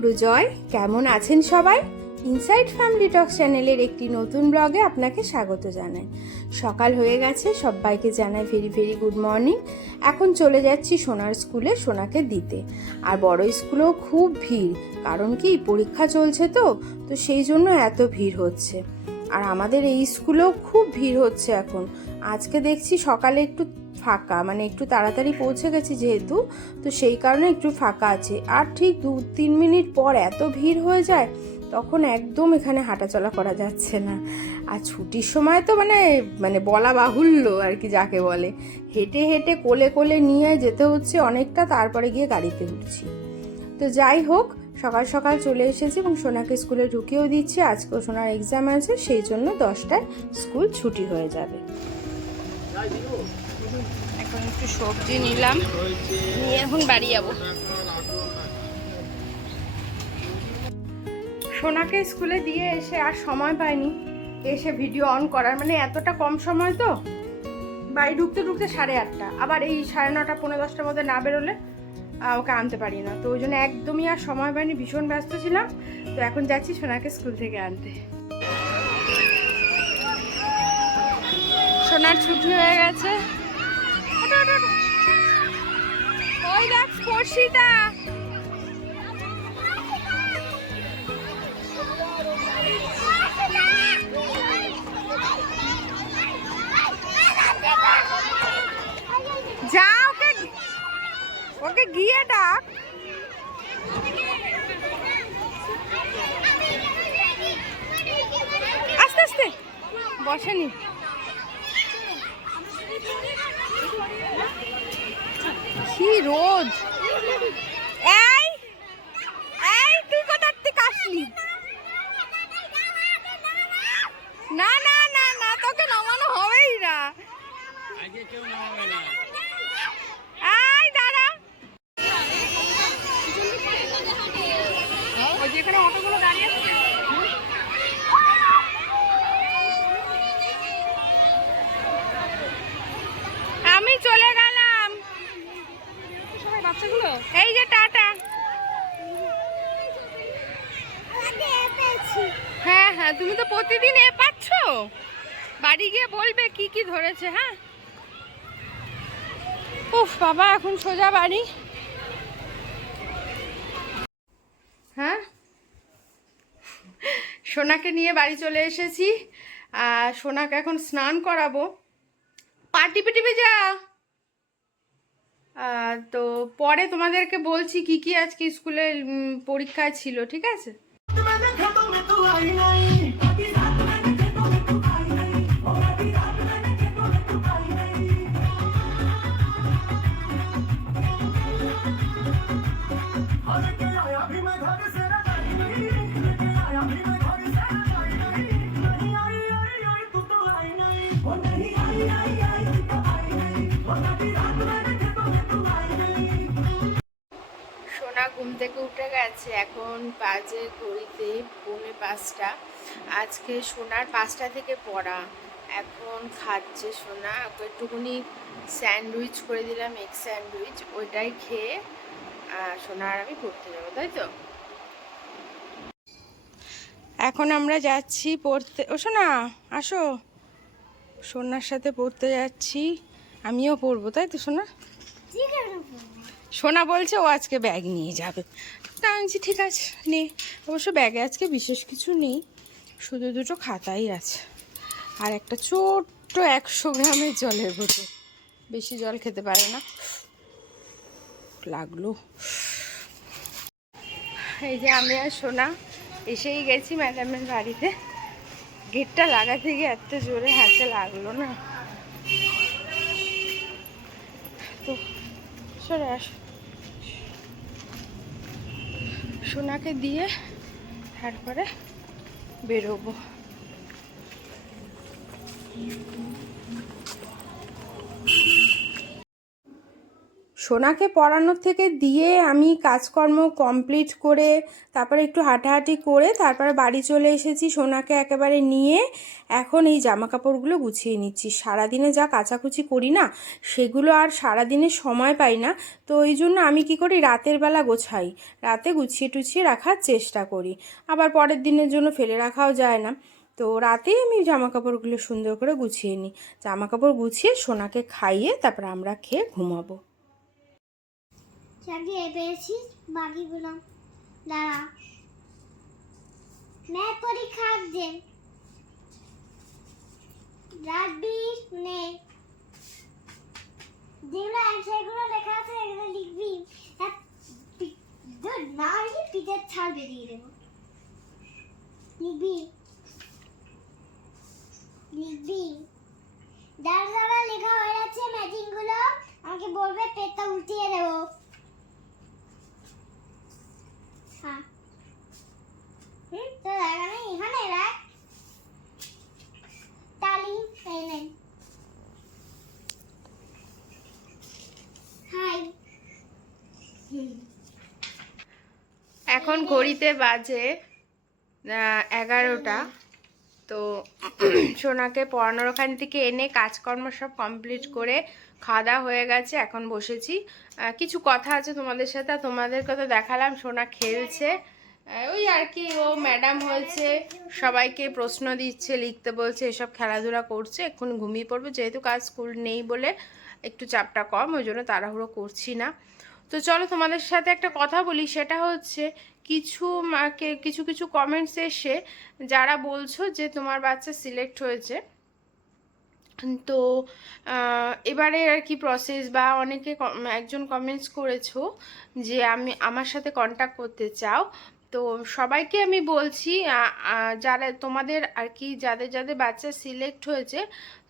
গুরু জয় কেমন আছেন সবাই? ইনসাইড ফ্যামিলি টক চ্যানেলের একটি নতুন ব্লগে আপনাকে স্বাগত জানাই। সকাল হয়ে গেছে, সবাইকে জানাই ভেরি ভেরি গুড মর্নিং এখন চলে যাচ্ছি সোনার স্কুলে সোনাকে দিতে। আর বড় স্কুলেও খুব ভিড়, কারণ কি পরীক্ষা চলছে তো তো সেই জন্য এত ভিড় হচ্ছে। আর আমাদের এই স্কুলেও খুব ভিড় হচ্ছে এখন। আজকে দেখছি সকালে একটু ফাঁকা মানে একটু তাড়াতাড়ি পৌঁছে গেছি যেহেতু, তো সেই কারণে একটু ফাঁকা আছে। আর ঠিক দু, তিন মিনিট পর এত ভিড় হয়ে যায়, তখন একদম এখানে হাঁটাচলা করা যাচ্ছে না। আর ছুটির সময় তো মানে মানে বলা বাহুল্য আর কি যাকে বলে। হেঁটে হেঁটে কোলে কোলে নিয়ে যেতে হচ্ছে অনেকটা, তারপরে গিয়ে গাড়িতে উঠছি। তো যাই হোক, সকাল সকাল চলে এসেছি এবং সোনাকে স্কুলে ঢুকিয়েও দিচ্ছি। আজকেও সোনার এক্সাম আছে, সেই জন্য দশটায় স্কুল ছুটি হয়ে যাবে। একটু সবজি নিলাম। নিয়ে এখন বাড়ি যাব। সোনাকে স্কুলে দিয়ে এসে আর সময় পাইনি। এসে ভিডিও অন করার। মানে এতটা কম সময় তো। বাড়ি ঢুকতে ঢুকতে সাড়ে আটটা। আবার এই সাড়ে নটা পনেরো দশটার মধ্যে না বেরোলে ওকে আনতে পারি না। তো ওই জন্য একদমই আর সময় পাইনি, ভীষণ ব্যস্ত ছিলাম। তো এখন যাচ্ছি সোনাকে স্কুল থেকে আনতে। সোনার ছুটি হয়ে গেছে। ওই দেখ স্পর্শিতা। যা ওকে ওকে গিয়ে ডাক। আস্তে আস্তে। বসেনি। কি রোদ? এই এই তুই কোথার থেকে আসলি? না না না না তোকে নামানো হবেই না। আগে কেউ নামাবে না এই দাঁড়া ওই যেখানে অটোগুলো দাঁড়িয়ে আছে আমি চলে গেলাম সবাই বাচ্চাগুলো এই যে টাটা হ্যাঁ হ্যাঁ তুমি তো প্রতিদিন এ পাচ্ছ বাড়ি গিয়ে বলবে কি কি ধরেছে হ্যাঁ? উফ বাবা এখন সোজা বাড়ি। হ্যাঁ? সোনাকে নিয়ে বাড়ি চলে এসেছি আর সোনাকে এখন স্নান করাবো। পা টিপে টিপে যা তো পরে তোমাদেরকে বলছি কি কি আজকে স্কুলে উম, পরীক্ষায় ছিল ঠিক আছে? থেকে উঠে গেছে। এখন বাজে ঘড়িতে পৌনে পাঁচটা। আজকে সোনার পাঁচটা থেকে পড়া। এখন খাচ্ছে সোনা। ওকে একটুখানি স্যান্ডউইচ করে দিলাম এগ স্যান্ডউইচ। ওইটাই খেয়ে আহ, সোনা আর আমি পড়তে যাব তাই তো? এখন আমরা যাচ্ছি পড়তে ও সোনা আসো। সোনার সাথে পড়তে যাচ্ছি। আমিও পড়ব তাই তো সোনা? সোনা বলছে ও আজকে ব্যাগ নিয়ে যাবে। তা আমি ঠিক আছে, নে। অবশ্য ব্যাগে আজকে বিশেষ কিছু নেই, শুধু দুটো খাতাই আছে আর একটা ছোট্ট একশো গ্রামের জলের বোতল। বেশি জল খেতে পারে না। লাগল। এই যে আমি আর সোনা এসেই গেছি ম্যাডামের বাড়িতে। গেটটা লাগাতে গিয়ে এত জোরে হাতে লাগল না। তো সরে আস। সোনাকে দিয়ে তারপরে বেরোবো। সোনাকে পড়ানোর থেকে দিয়ে আমি কাজকর্ম কমপ্লিট করে তারপরে একটু হাঁটাহাঁটি করে তারপরে বাড়ি চলে এসেছি সোনাকে একেবারে নিয়ে। এখন এই জামা কাপড়গুলো গুছিয়ে নিচ্ছি। সারাদিনে যা কাচাকুচি করি না, সেগুলো আর সারাদিনে সময় পাই না। তো এই জন্য আমি কি করি, রাতের বেলা গোছাই। রাতে গুছিয়ে টুছিয়ে রাখার চেষ্টা করি। আবার পরের দিনের জন্য ফেলে রাখাও যায় না। তো রাতেই আমি জামা কাপড়গুলো সুন্দর করে গুছিয়ে নিই। জামা কাপড় গুছিয়ে সোনাকে খাইয়ে তারপর আমরা খেয়ে ঘুমাবো। চাকরি পেয়েছি বাকিগুলো দাঁড়া ম্যাথ পরীক্ষা দে রাখবি নে যেগুলো অ্যান্সারগুলো লেখা আছে এগুলো লিখবি না লিখে পিঠের ছাল বেরিয়ে দেবো লিখবি লিখবি যারা যারা লেখা হয়ে যাচ্ছে ম্যাচিংগুলো আমাকে বলবে পেটটা উল্টিয়ে দেবো হ্যাঁ হুম তো লাগানো এখানে রাখ তালি এই নেন হাই হুম এখন ঘড়িতে বাজে এগারোটা। তো সোনাকে পড়ানোর ওখান থেকে এনে কাজকর্ম সব কমপ্লিট করে খাওয়া হয়ে গেছে, এখন বসেছি। কিছু কথা আছে তোমাদের সাথে আর তোমাদেরকে তো দেখালাম, সোনা খেলছে। ওই আর কি, ও ম্যাডাম হয়েছে সবাইকে প্রশ্ন দিচ্ছে, লিখতে বলছে, এসব খেলাধুলা করছে এক্ষুনি ঘুমিয়ে পড়বে, যেহেতু কাজ স্কুল নেই বলে একটু চাপটা কম, ওই জন্য তাড়াহুড়ো করছি না। তো চলো তোমাদের সাথে একটা কথা বলি, সেটা হচ্ছে কিছু কিছু কিছু কমেন্টস এসে যারা বলছো যে তোমার বাচ্চা সিলেক্ট হয়েছে। তো এবারে আর কি প্রসেস বা অনেকে একজন কমেন্টস করেছ যে আমি, আমার সাথে কন্ট্যাক্ট করতে চাও। তো সবাইকে আমি বলছি যারা, তোমাদের আর কি যাদের যাদের বাচ্চা সিলেক্ট হয়েছে,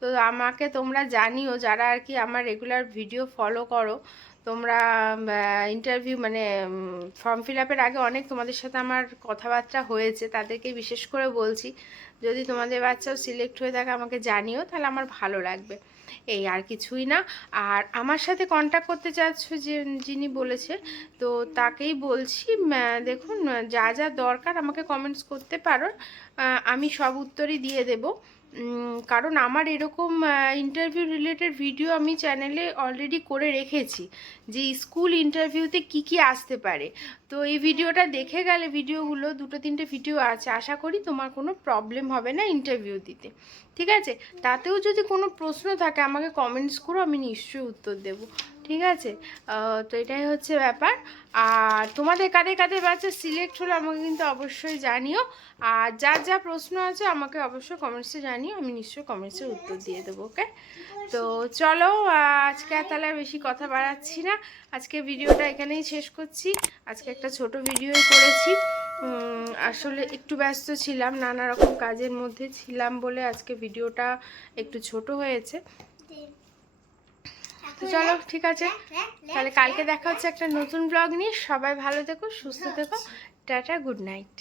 তো আমাকে তোমরা জানিও, যারা আর কি আমার রেগুলার ভিডিও ফলো করো তোমরা ইন্টারভিউ মানে ফর্ম ফিল আপের আগে অনেক তোমাদের সাথে আমার কথাবার্তা হয়েছে, তাদেরকে বিশেষ করে বলছি, যদি তোমাদের বাচ্চাও সিলেক্ট হয়ে থাকে আমাকে জানিও, তাহলে আমার ভালো লাগবে। এই আর কিছুই না। আর আমার সাথে কন্ট্যাক্ট করতে চাচ্ছ যে, যিনি বলেছে, তো তাকেই বলছি দেখুন, যা যা দরকার আমাকে কমেন্টস করতে পারো আমি সব উত্তরই দিয়ে দেব। কারণ আমার এরকম ইন্টারভিউ রিলেটেড ভিডিও আমি চ্যানেলে অলরেডি করে রেখেছি যে স্কুল ইন্টারভিউতে কি কি আসতে পারে। তো এই ভিডিওটা দেখে গেলে ভিডিওগুলো দুটো তিনটে ভিডিও আছে, আশা করি তোমার কোনো প্রবলেম হবে না ইন্টারভিউ দিতে। ঠিক আছে? তাতেও যদি কোনো প্রশ্ন থাকে, আমাকে কমেন্টস করো আমি নিশ্চয়ই উত্তর দেবো। ঠিক আছে? তো এটাই হচ্ছে ব্যাপার। আর তোমাদের কাদের কাদের বাচ্চা সিলেক্ট হলো আমাকে কিন্তু অবশ্যই জানিও। আর যা যা প্রশ্ন আছে, আমাকে অবশ্যই কমেন্টসে জানিও। আমি নিশ্চয়ই কমেন্টসের উত্তর দিয়ে দেবো ওকে তো চলো, আজকে আর তাহলে বেশি কথা বাড়াচ্ছি না। আজকে ভিডিওটা এখানেই শেষ করছি। আজকে একটা ছোট ভিডিওই করেছি। আসলে একটু ব্যস্ত ছিলাম, নানা রকম কাজের মধ্যে ছিলাম বলে আজকে ভিডিওটা একটু ছোট হয়েছে। তো চলো, ঠিক আছে। তাহলে কালকে দেখা হচ্ছে একটা নতুন ব্লগ নিয়ে। সবাই ভালো থেকো, সুস্থ থেকো। Tata, good night.